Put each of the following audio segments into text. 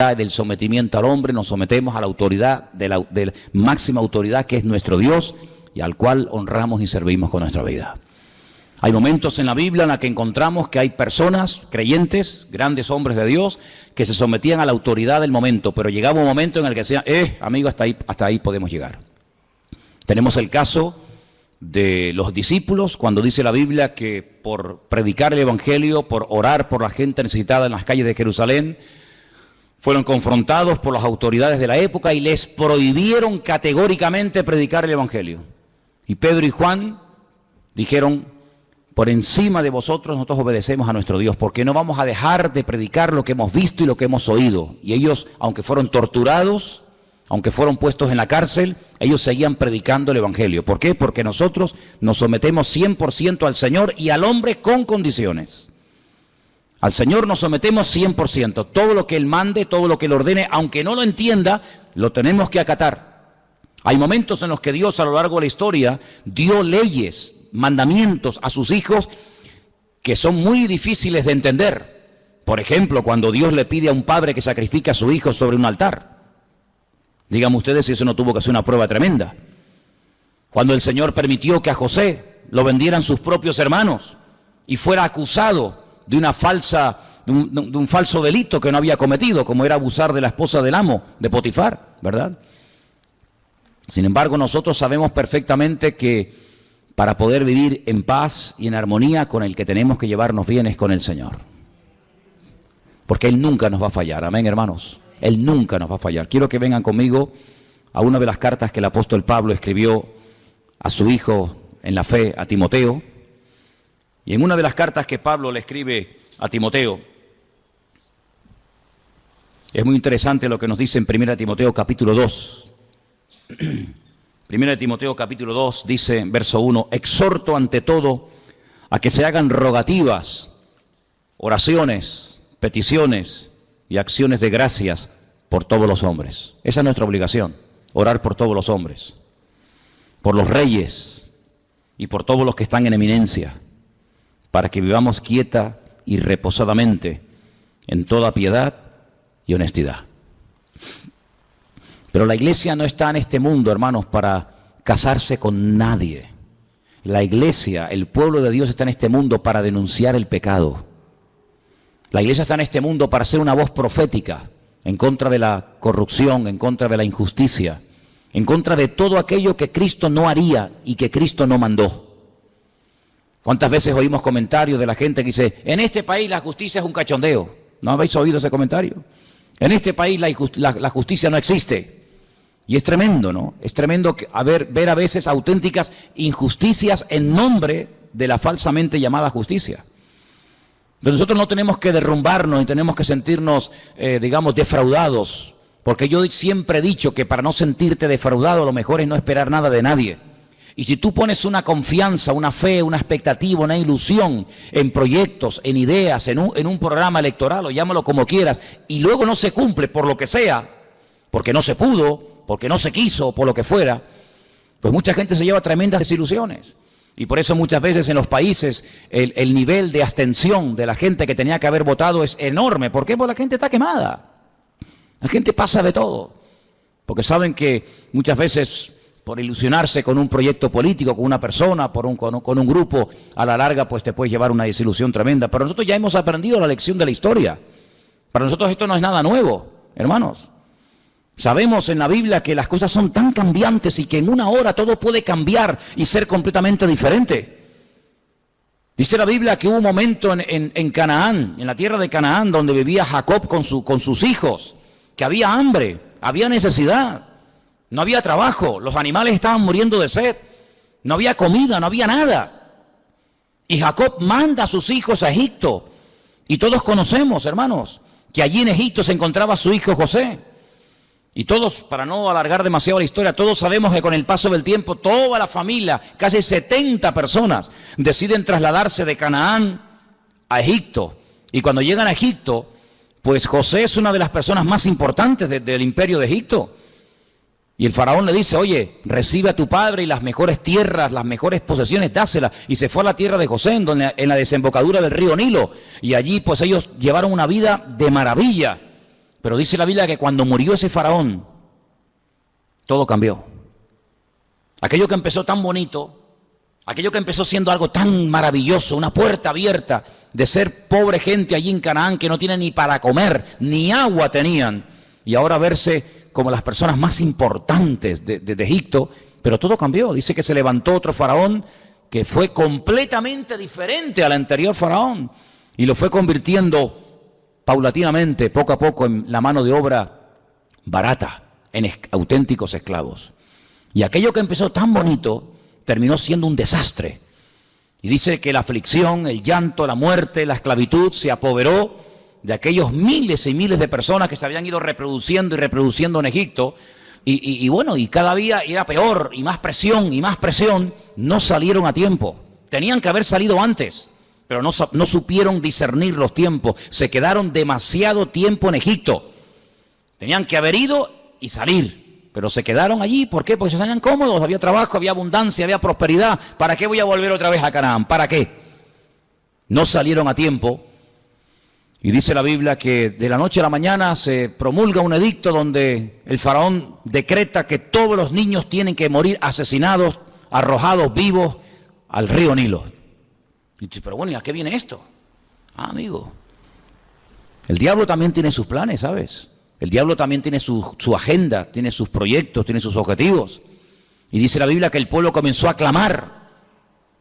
del sometimiento al hombre, nos sometemos a la autoridad de la máxima autoridad que es nuestro Dios y al cual honramos y servimos con nuestra vida. Hay momentos en la Biblia en los que encontramos que hay personas, creyentes, grandes hombres de Dios, que se sometían a la autoridad del momento, pero llegaba un momento en el que decían, amigo, hasta ahí podemos llegar. Tenemos el caso de los discípulos, cuando dice la Biblia que por predicar el Evangelio, por orar por la gente necesitada en las calles de Jerusalén, fueron confrontados por las autoridades de la época y les prohibieron categóricamente predicar el Evangelio. Y Pedro y Juan dijeron, por encima de vosotros nosotros obedecemos a nuestro Dios, porque no vamos a dejar de predicar lo que hemos visto y lo que hemos oído. Y ellos, aunque fueron torturados, aunque fueron puestos en la cárcel, ellos seguían predicando el Evangelio. ¿Por qué? Porque nosotros nos sometemos 100% al Señor y al hombre con condiciones. Al Señor nos sometemos 100%. Todo lo que Él mande, todo lo que Él ordene, aunque no lo entienda, lo tenemos que acatar. Hay momentos en los que Dios a lo largo de la historia dio leyes, mandamientos a sus hijos que son muy difíciles de entender. Por ejemplo, cuando Dios le pide a un padre que sacrifique a su hijo sobre un altar. Díganme ustedes si eso no tuvo que ser una prueba tremenda. Cuando el Señor permitió que a José lo vendieran sus propios hermanos y fuera acusado de un falso delito que no había cometido, como era abusar de la esposa del amo, de Potifar, ¿verdad? Sin embargo, nosotros sabemos perfectamente que para poder vivir en paz y en armonía, con el que tenemos que llevarnos bien es con el Señor. Porque Él nunca nos va a fallar, amén, hermanos. Él nunca nos va a fallar. Quiero que vengan conmigo a una de las cartas que el apóstol Pablo escribió a su hijo en la fe, a Timoteo. Y en una de las cartas que Pablo le escribe a Timoteo, es muy interesante lo que nos dice en 1 Timoteo capítulo 2. 1 Timoteo capítulo 2 dice, verso 1, exhorto ante todo a que se hagan rogativas, oraciones, peticiones y acciones de gracias por todos los hombres. Esa es nuestra obligación, orar por todos los hombres, por los reyes y por todos los que están en eminencia, para que vivamos quieta y reposadamente en toda piedad y honestidad. Pero la iglesia no está en este mundo, hermanos, para casarse con nadie. La iglesia, el pueblo de Dios está en este mundo para denunciar el pecado. La iglesia está en este mundo para ser una voz profética en contra de la corrupción, en contra de la injusticia, en contra de todo aquello que Cristo no haría y que Cristo no mandó. ¿Cuántas veces oímos comentarios de la gente que dice, en este país la justicia es un cachondeo? ¿No habéis oído ese comentario? En este país la justicia no existe. Y es tremendo, ¿no? Es tremendo ver a veces auténticas injusticias en nombre de la falsamente llamada justicia. Pero nosotros no tenemos que derrumbarnos y tenemos que sentirnos, digamos, defraudados. Porque yo siempre he dicho que para no sentirte defraudado lo mejor es no esperar nada de nadie. Y si tú pones una confianza, una fe, una expectativa, una ilusión en proyectos, en ideas, en un programa electoral, o llámalo como quieras, y luego no se cumple por lo que sea, porque no se pudo, porque no se quiso, por lo que fuera, pues mucha gente se lleva tremendas desilusiones. Y por eso muchas veces en los países el nivel de abstención de la gente que tenía que haber votado es enorme. ¿Por qué? Porque la gente está quemada. La gente pasa de todo. Porque saben que muchas veces por ilusionarse con un proyecto político, con una persona, con un grupo, a la larga pues te puedes llevar una desilusión tremenda. Pero nosotros ya hemos aprendido la lección de la historia. Para nosotros esto no es nada nuevo, hermanos. Sabemos en la Biblia que las cosas son tan cambiantes y que en una hora todo puede cambiar y ser completamente diferente. Dice la Biblia que hubo un momento en Canaán, en la tierra de Canaán, donde vivía Jacob con sus hijos, que había hambre, había necesidad. No había trabajo, los animales estaban muriendo de sed, no había comida, no había nada. Y Jacob manda a sus hijos a Egipto. Y todos conocemos, hermanos, que allí en Egipto se encontraba su hijo José. Y todos, para no alargar demasiado la historia, todos sabemos que con el paso del tiempo, toda la familia, casi 70 personas, deciden trasladarse de Canaán a Egipto. Y cuando llegan a Egipto, pues José es una de las personas más importantes del imperio de Egipto. Y el faraón le dice, oye, recibe a tu padre y las mejores tierras, las mejores posesiones, dáselas. Y se fue a la tierra de José, en la desembocadura del río Nilo. Y allí pues ellos llevaron una vida de maravilla. Pero dice la Biblia que cuando murió ese faraón, todo cambió. Aquello que empezó tan bonito, aquello que empezó siendo algo tan maravilloso, una puerta abierta de ser pobre gente allí en Canaán que no tiene ni para comer, ni agua tenían, y ahora verse como las personas más importantes de Egipto, pero todo cambió. Dice que se levantó otro faraón que fue completamente diferente al anterior faraón y lo fue convirtiendo paulatinamente, poco a poco, en la mano de obra barata, en auténticos esclavos. Y aquello que empezó tan bonito terminó siendo un desastre. Y dice que la aflicción, el llanto, la muerte, la esclavitud se apoderó de aquellos miles y miles de personas que se habían ido reproduciendo y reproduciendo en Egipto. Y bueno, y cada día era peor, y más presión, no salieron a tiempo. Tenían que haber salido antes, pero no supieron discernir los tiempos. Se quedaron demasiado tiempo en Egipto. Tenían que haber ido y salir, pero se quedaron allí. ¿Por qué? Porque se sentían cómodos, había trabajo, había abundancia, había prosperidad. ¿Para qué voy a volver otra vez a Canaán? ¿Para qué? No salieron a tiempo. Y dice la Biblia que de la noche a la mañana se promulga un edicto donde el faraón decreta que todos los niños tienen que morir asesinados, arrojados vivos al río Nilo. Y dice, pero bueno, ¿y a qué viene esto? Ah, amigo, el diablo también tiene sus planes, ¿sabes? El diablo también tiene su agenda, tiene sus proyectos, tiene sus objetivos. Y dice la Biblia que el pueblo comenzó a clamar,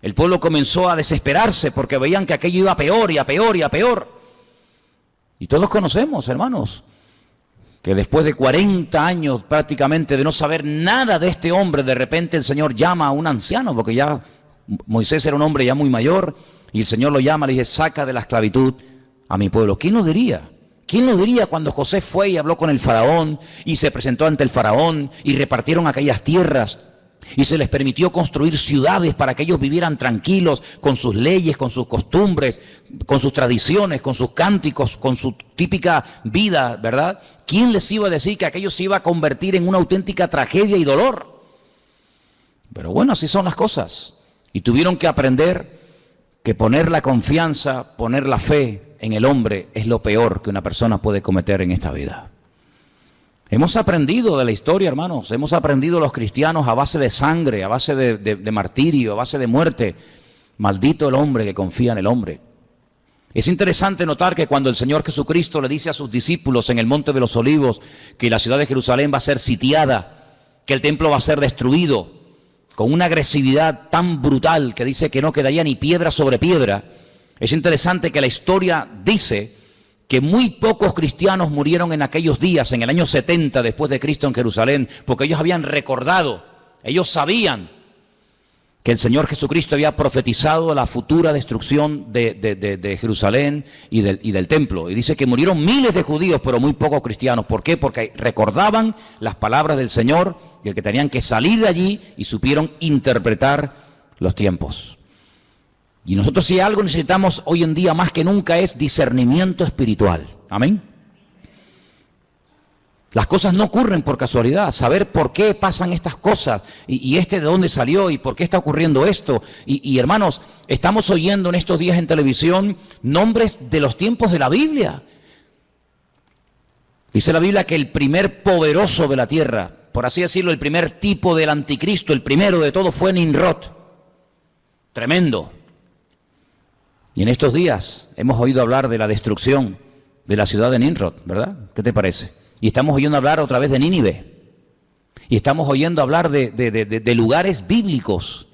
el pueblo comenzó a desesperarse porque veían que aquello iba a peor y a peor y a peor. Y todos conocemos, hermanos, que después de 40 años prácticamente de no saber nada de este hombre, de repente el Señor llama a un anciano, porque ya Moisés era un hombre ya muy mayor, y el Señor lo llama, le dice, saca de la esclavitud a mi pueblo. ¿Quién lo diría? ¿Quién lo diría cuando José fue y habló con el faraón, y se presentó ante el faraón, y repartieron aquellas tierras, y se les permitió construir ciudades para que ellos vivieran tranquilos con sus leyes, con sus costumbres, con sus tradiciones, con sus cánticos, con su típica vida, ¿verdad? ¿Quién les iba a decir que aquello se iba a convertir en una auténtica tragedia y dolor? Pero bueno, así son las cosas. Y tuvieron que aprender que poner la confianza, poner la fe en el hombre es lo peor que una persona puede cometer en esta vida. Hemos aprendido de la historia, hermanos, hemos aprendido los cristianos a base de sangre, a base de martirio, a base de muerte. Maldito el hombre que confía en el hombre. Es interesante notar que cuando el Señor Jesucristo le dice a sus discípulos en el Monte de los Olivos que la ciudad de Jerusalén va a ser sitiada, que el templo va a ser destruido, con una agresividad tan brutal que dice que no quedaría ni piedra sobre piedra, es interesante que la historia dice que muy pocos cristianos murieron en aquellos días, en el año 70 después de Cristo en Jerusalén, porque ellos habían recordado, ellos sabían que el Señor Jesucristo había profetizado la futura destrucción de Jerusalén y del templo. Y dice que murieron miles de judíos, pero muy pocos cristianos. ¿Por qué? Porque recordaban las palabras del Señor y el que tenían que salir de allí y supieron interpretar los tiempos. Y nosotros si algo necesitamos hoy en día más que nunca es discernimiento espiritual. Amén. Las cosas no ocurren por casualidad. Saber por qué pasan estas cosas y de dónde salió y por qué está ocurriendo esto. Y hermanos, estamos oyendo en estos días en televisión nombres de los tiempos de la Biblia. Dice la Biblia que el primer poderoso de la tierra, por así decirlo, el primer tipo del anticristo, el primero de todo fue Nimrod. Tremendo. Y en estos días hemos oído hablar de la destrucción de la ciudad de Nimrod, ¿verdad? ¿Qué te parece? Y estamos oyendo hablar otra vez de Nínive. Y estamos oyendo hablar de lugares bíblicos.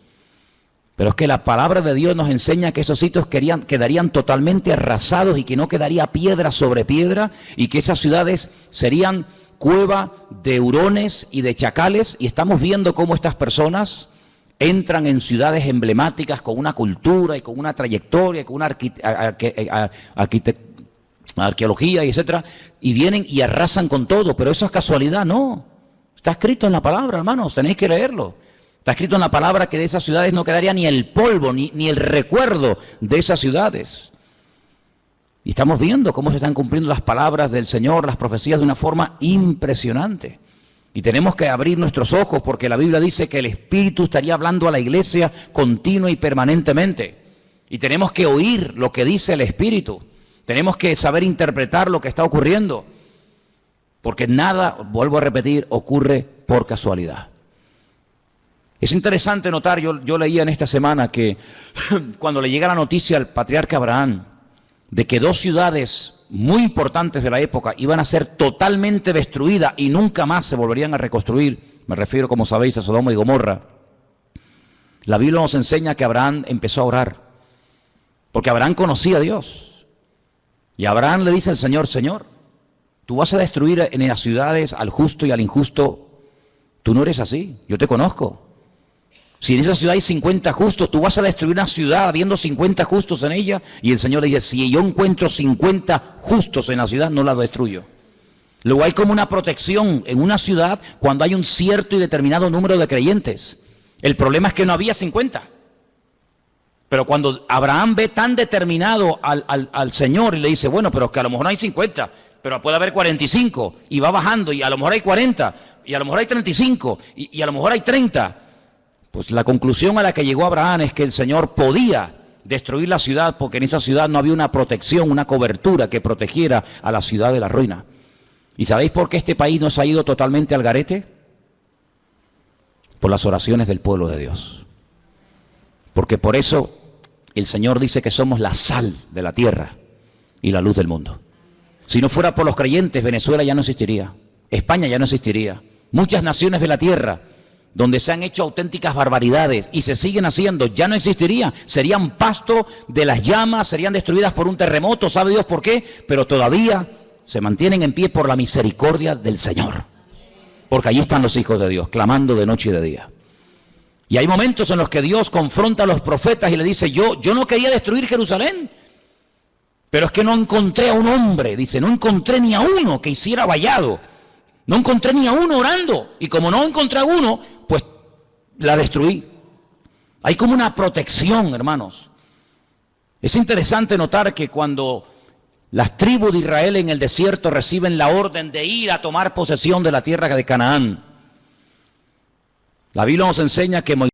Pero es que la palabra de Dios nos enseña que esos sitios quedarían totalmente arrasados y que no quedaría piedra sobre piedra y que esas ciudades serían cueva de hurones y de chacales. Y estamos viendo cómo estas personas entran en ciudades emblemáticas con una cultura y con una trayectoria, y con una arqueología y etcétera, y vienen y arrasan con todo. Pero eso es casualidad, no. Está escrito en la palabra, hermanos, tenéis que leerlo. Está escrito en la palabra que de esas ciudades no quedaría ni el polvo, ni el recuerdo de esas ciudades. Y estamos viendo cómo se están cumpliendo las palabras del Señor, las profecías de una forma impresionante. Y tenemos que abrir nuestros ojos porque la Biblia dice que el Espíritu estaría hablando a la iglesia continua y permanentemente. Y tenemos que oír lo que dice el Espíritu. Tenemos que saber interpretar lo que está ocurriendo. Porque nada, vuelvo a repetir, ocurre por casualidad. Es interesante notar, yo leía en esta semana que cuando le llega la noticia al patriarca Abraham de que 2 ciudades muy importantes de la época iban a ser totalmente destruidas y nunca más se volverían a reconstruir, me refiero, como sabéis, a Sodoma y Gomorra, la Biblia nos enseña que Abraham empezó a orar, porque Abraham conocía a Dios. Y Abraham le dice al Señor: Señor, tú vas a destruir en las ciudades al justo y al injusto. Tú no eres así, yo te conozco. Si en esa ciudad hay 50 justos, tú vas a destruir una ciudad habiendo 50 justos en ella. Y el Señor le dice: si yo encuentro 50 justos en la ciudad, no la destruyo. Luego hay como una protección en una ciudad cuando hay un cierto y determinado número de creyentes. El problema es que no había 50. Pero cuando Abraham ve tan determinado al Señor y le dice: bueno, pero es que a lo mejor no hay 50, pero puede haber 45, y va bajando, y a lo mejor hay 40, y a lo mejor hay 35, y a lo mejor hay 30. Pues la conclusión a la que llegó Abraham es que el Señor podía destruir la ciudad porque en esa ciudad no había una protección, una cobertura que protegiera a la ciudad de la ruina. ¿Y sabéis por qué este país nos ha ido totalmente al garete? Por las oraciones del pueblo de Dios. Porque por eso el Señor dice que somos la sal de la tierra y la luz del mundo. Si no fuera por los creyentes, Venezuela ya no existiría, España ya no existiría, muchas naciones de la tierra donde se han hecho auténticas barbaridades y se siguen haciendo, ya no existirían, serían pasto de las llamas, serían destruidas por un terremoto, ¿sabe Dios por qué? Pero todavía se mantienen en pie por la misericordia del Señor, porque allí están los hijos de Dios, clamando de noche y de día. Y hay momentos en los que Dios confronta a los profetas y le dice: yo no quería destruir Jerusalén, pero es que no encontré a un hombre, dice, no encontré ni a uno que hiciera vallado, no encontré ni a uno orando, y como no encontré a uno, pues la destruí. Hay como una protección, hermanos. Es interesante notar que cuando las tribus de Israel en el desierto reciben la orden de ir a tomar posesión de la tierra de Canaán, la Biblia nos enseña que Moisés